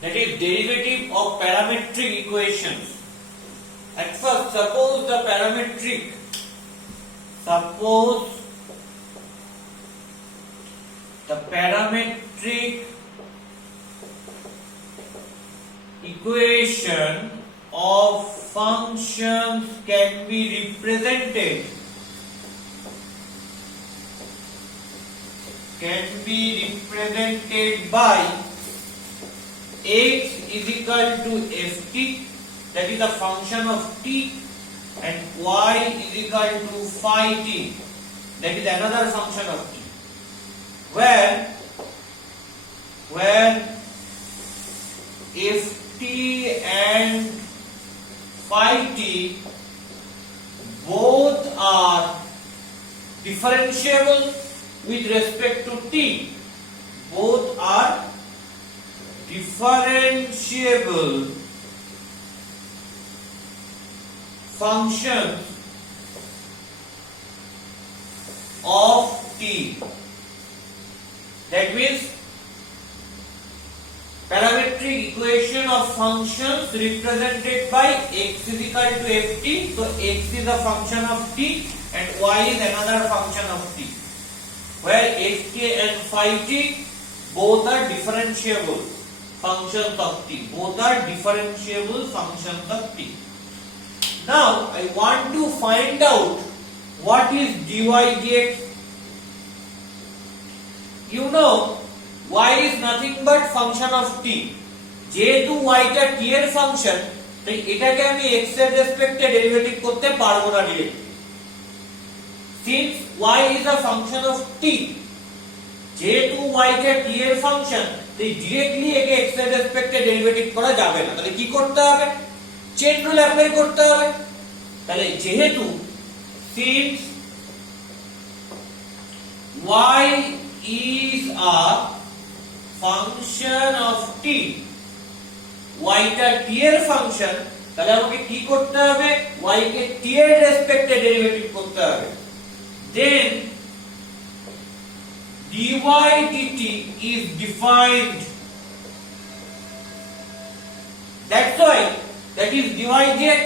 that is derivative of parametric equations. At first, suppose the parametric equation of functions can be represented by x is equal to ft, that is a function of t, and y is equal to phi t, that is another function of t, where ft and phi t both are differentiable with respect to t. Both are differentiable functions of t. That means parametric equation of functions represented by x is equal to ft. So x is a function of t and y is another function of t, where ft and phi t both are differentiable functions of t. Both are differentiable functions of t. Now I want to find out what is dy dx. You know, y is nothing but function of t. যেহেতু y টা t এর function, তাই এটাকে আমি x এর রেসপেক্টে derivative করতে পারবো না directly. Since y is a function of t, যেহেতু y টা t এর ফাংশন, তাই ডিরেক্টলি একে x এর রেসপেক্টে ডেরিভেটিভ করা যাবে না। তাহলে কি করতে হবে? চেইন রুল অ্যাপ্লাই করতে হবে। তাহলে যেহেতু since y is a function of t, y টা t এর ফাংশন, তাহলে আমাকে কি করতে হবে? y কে t এর রেসপেক্টে ডেরিভেটিভ করতে হবে। Then dy dt is defined. That's why that is dy dx.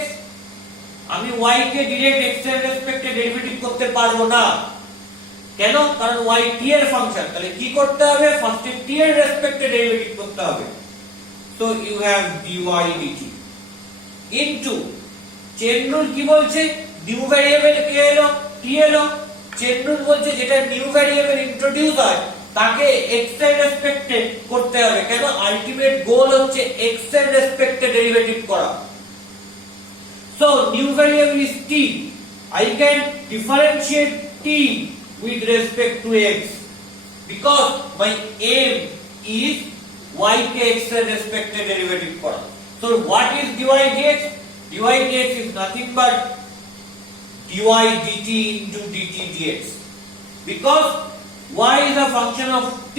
আমি y কে ডাইরেক্ট x এর রেসপেক্টে ডেরিভেটিভ করতে পারবো না। কেন? কারণ y t এর ফাংশন। তাহলে কি করতে হবে? ফার্স্টে t এর রেসপেক্টে ডেরিভেটিভ করতে হবে। So you have dy dt into chain rule কি বলছে? নিউ ভ্যারিয়েবল কে এলো? t এলো। চেইন রুল বলছে যেটা নিউ ভ্যারিয়েবল ইন্ট্রোডিউস হয় তাকে x এর রেসপেক্টে করতে হবে। কেন? আলটিমেট গোল হচ্ছে x এর রেসপেক্টে ডেরিভেটিভ করা। So new variable is t. I can differentiate t with respect to x because my aim is y K x এর রেসপেক্টে ডেরিভেটিভ করা। So what is dy dx? dy dx is nothing but dy dt into dt dx. Because y is a function of t,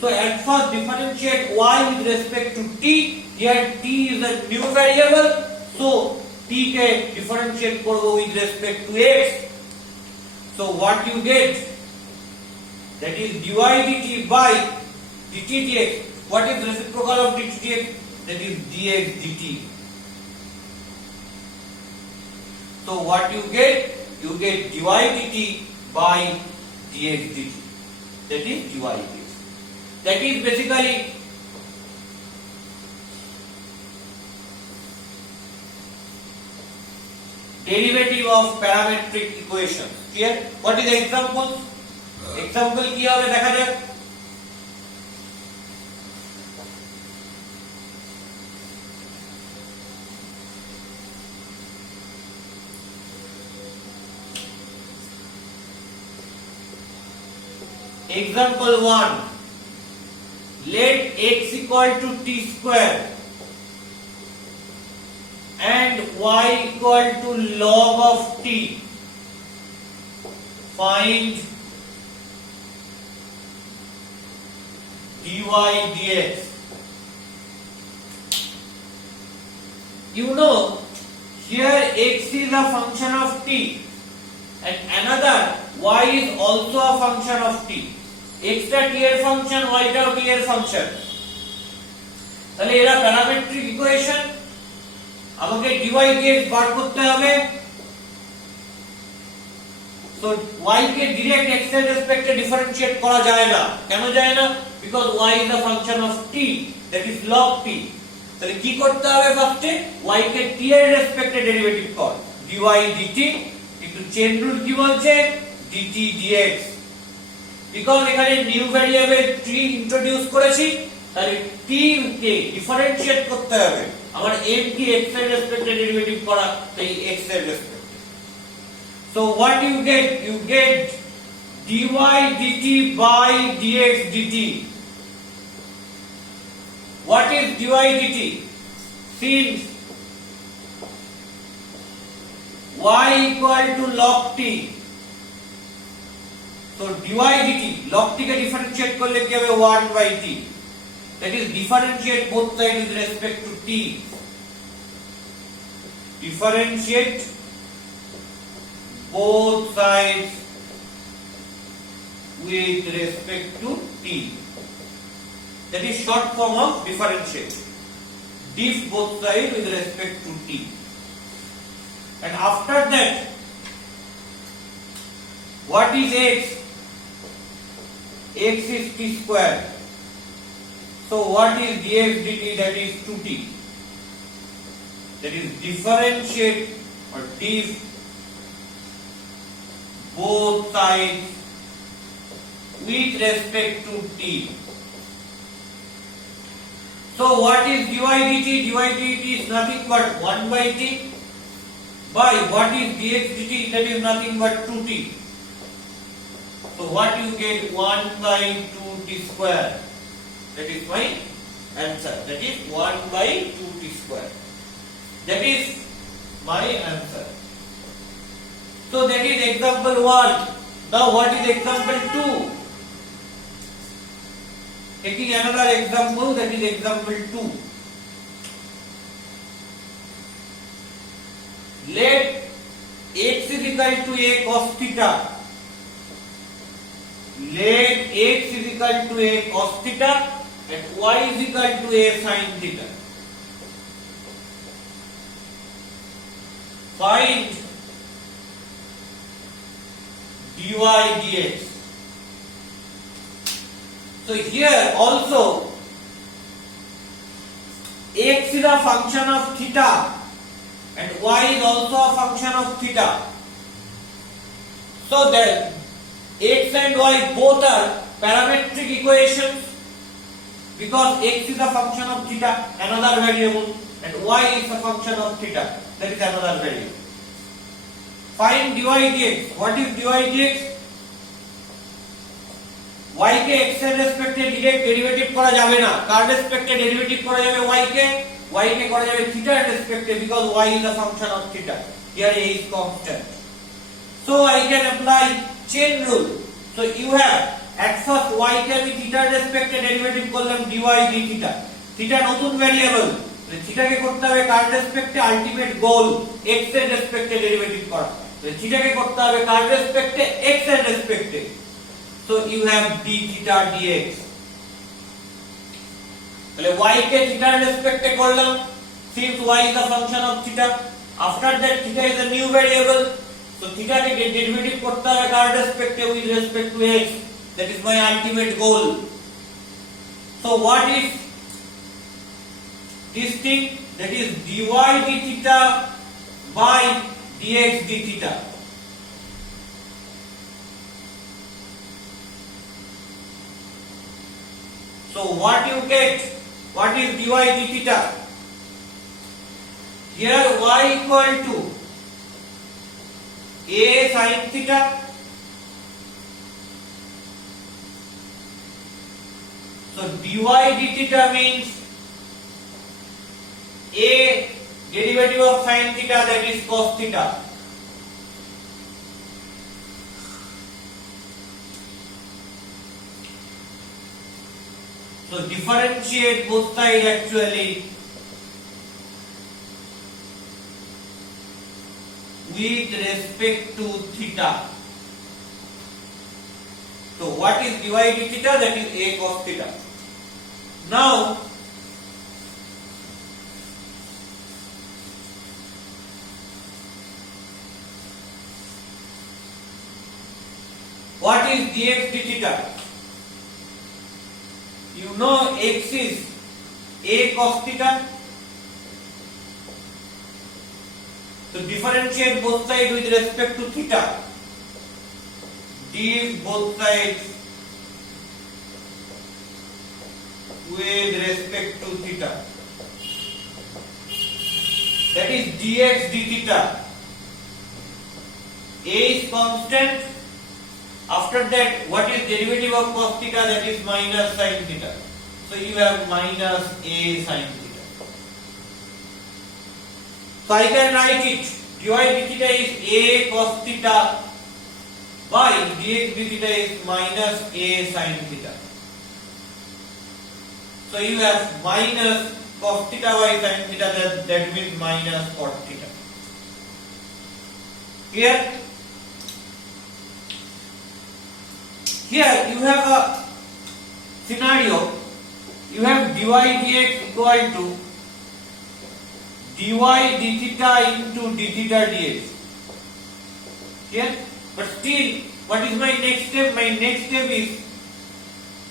so at first differentiate y with respect to t. Here t is a new variable, so t K differentiate করব with respect to x. So what you get? That is dy dt by dt dx. What is reciprocal of dt dx? That is dx dt. So what you get? You get dy dt by dx dt. That is dy dx. That is basically derivative of parametric equations. Clear? What is the example? Example কি হবে দেখা যাক। Example 1. Let x equal to t square and y equal to log of t. Find dy dx. You know, here x is a function of t and another y is also a function of t. x টা t এর function, y টাও t এর function. তাহলে এরা parametric equation, আমাকে dy dx বার করতে হবে। তো y কে ডাইরেক্ট x এর রেসপেক্টে ডিফারেন্সিয়েট করা যায় না। কেন যায় না? Because y is a function of t, that is log t। তাহলে কি করতে হবে? ফার্স্টে y কে t এর রেসপেক্টে ডেরিভেটিভ কর, dy dt কিন্তু চেইন রুল কি বলছে? dt dx। বিকজ এখানে নিউ ভ্যারিয়েবল t ইন্ট্রোডিউস করেছি, তাহলে t কে ডিফারেন্সিয়েট করতে হবে। আমার m কি x এর রেসপেক্টে ডেরিভেটিভ করা, তাই x এর রেসপেক্টে। So what you get? You get dy dt by dx dt. What is dy dt? Since y equal to log t, so dy dt log t K differentiate করলে কি হবে? 1 by t, that is differentiate both sides with respect to t, differentiate both sides with respect to t, that is short form of differentiate, diff both sides with respect to t. And after that, what is x? X is t square. So what is dx dt? That is 2t, that is differentiate or diff both sides with respect to t. So what is dy dt? Dy dt is nothing but 1 by t by what is dx dt? That is nothing but 2t. So what you get? 1 by 2t square. That is my answer. That is 1 by 2t square. That is my answer. So that is example 1. Now what is example 2? Taking another example, that is example 2. Let x is equal to a cos theta. Let x is equal to a cos theta and y is equal to a sin theta. Find dy dx. So here also x is a function of theta and y is also a function of theta. So that x and y both are parametric equations, because x is a function of theta, another variable, and y is a function of theta, that is another variable. Find dy dx. What is dy dx? y K x এর রেসপেক্টে direct derivative করা যাবে না। কার রেসপেক্টে derivative করা যাবে? y কে করা যাবে theta এর রেসপেক্টে, because y is a function of theta. Here a is constant. So I can apply chain rule. So you have at first y কে আমি থিটা এর রেসপেক্টে ডেরিভেটিভ করলাম dy d থিটা। থিটা নতুন variable, তাহলে থিটাকে করতে হবে কার রেসপেক্টে? Ultimate goal x এর রেসপেক্টে derivative করা। তাহলে থিটাকে করতে হবে কার রেসপেক্টে? x এর রেসপেক্টে। So you have d theta dx. তাহলে y কে theta রেসপেক্টে করলাম, since y is a function of theta. After that theta is a new variable, so theta K derivative করতে হবে কার রেসপেক্টে? with respect to x. That is my ultimate goal. So what is this thing? That is dy d theta by dx d theta. So what you get? What is dy d theta? Here y equal to a sin theta So dy d theta means a derivative of sin theta, that is cos theta. So differentiate both sides actually with respect to theta. So what is dy d theta? That is a cos theta. Now what is dx d theta? You know x is a cos theta. So differentiate both sides with respect to theta. Dx both sides with respect to theta. That is dx d theta. A is constant. After that, what is derivative of cos theta? That is minus sin theta. So you have minus a sin theta. So I can write it. dy d theta is a cos theta by dx d theta is minus a sin theta. So you have minus cos theta by sin theta, that means minus cot theta. Clear? Here you have a scenario. You have dy dx equal to dy d theta into d theta dx. Clear? But still, what is my next step? My next step is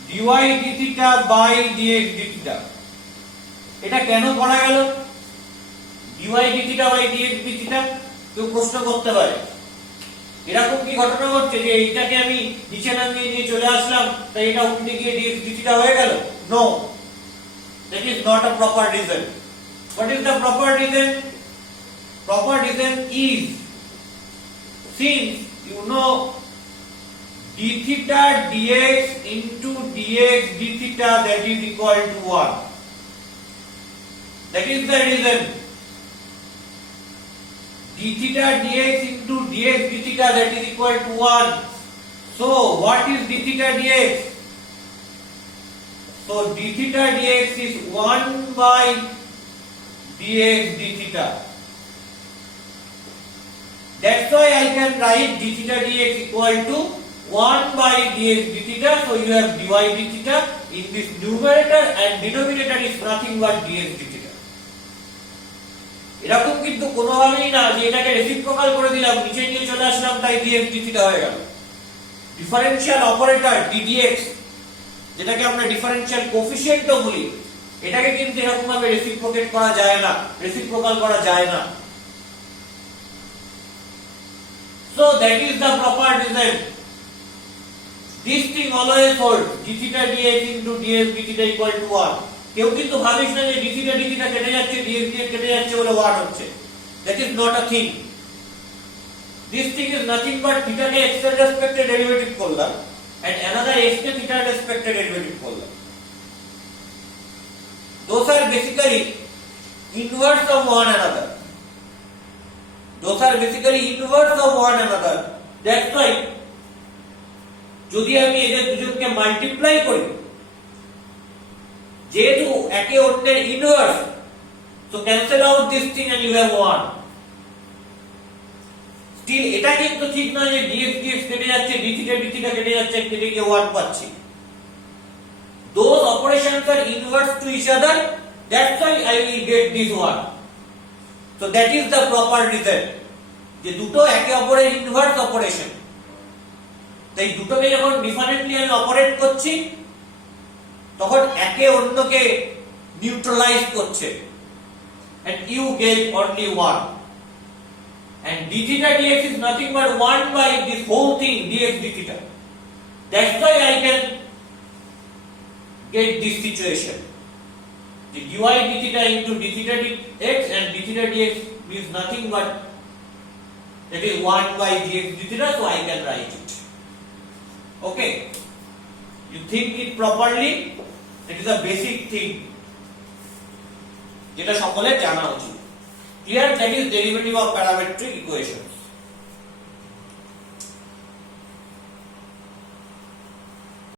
dy d theta by dx d theta. এটা কেন করা গেল? dy d theta by dx d theta কেউ প্রশ্ন করতে পারে। এরকম কি ঘটনা ঘটছে যে এইটাকে আমি নিচে নামিয়ে নিয়ে চলে আসলাম, তাই এটা উল্টে গিয়ে dx d theta হয়ে গেল? No, that is not a proper reason. What is the proper reason? Proper reason is, since you know d theta dx into dx d theta, that is equal to 1. That is the reason. D theta dx into dx d theta, that is equal to 1. So what is d theta dx? So d theta dx is 1 by dx d theta. That's why I can write d theta dx equal to 1 by dx d theta. So you have dy d theta in this numerator and denominator is nothing but dx d theta. এরকম কিন্তু কোনোভাবেই না যে এটাকে reciprocal করে দিলাম, নিচে নিয়ে চলে আসলাম, তাই dx d theta হয়ে গেল। ডিফারেনশিয়াল অপারেটর ddx, যেটাকে আমরা ডিফারেনশিয়াল কোএফিশিয়েন্টও বলি, এটাকে কিন্তু এরকম ভাবে রেসিপ্রোকেট করা যায় না, রেসিপ্রোকাল করা যায় না। So that is the proper design. This thing always holds. d theta dx into dx d theta equal to 1. কেউ কিন্তু ভাবিস না যে d theta d theta কেটে যাচ্ছে, dx dx কেটে যাচ্ছে বলে 1 হচ্ছে। That is not a thing. This thing is nothing but theta K x এর রেসপেক্টে ডেরিভেটিভ করলাম and another x K theta এর রেসপেক্টে ডেরিভেটিভ করলাম। Those are basically inverse of one another. Those are basically inverse of one another. That's why যদি আমি এদের দুজনকে multiply করি, যেহেতু একে অন্যের inverse, so cancel out this thing and you have 1. Still এটা কিন্তু ঠিক নয় যে dx dx কেটে যাচ্ছে, d theta d theta কেটে যাচ্ছে, কেটে গিয়ে 1 পাচ্ছি। Those operations are inverse to each other. That's why I will get this one. So that is the proper reason. যে দুটো একে অপরের ইনভার্স অপারেশন, তাই দুটোকে যখন ডিফারেন্টলি আমি অপারেট করছি তখন একে অন্যকে নিউট্রালাইজ করছে and you get only 1. And d theta dx is nothing but 1 by this whole thing dx d theta. That's why I can get this situation. The dy d theta into d theta dx and d theta dx is nothing but that is 1 by dx d theta, so I can write it. Okay, you think it properly. It is a basic thing যেটা সকলের জানা উচিত। Clear? That is derivative of parametric equations.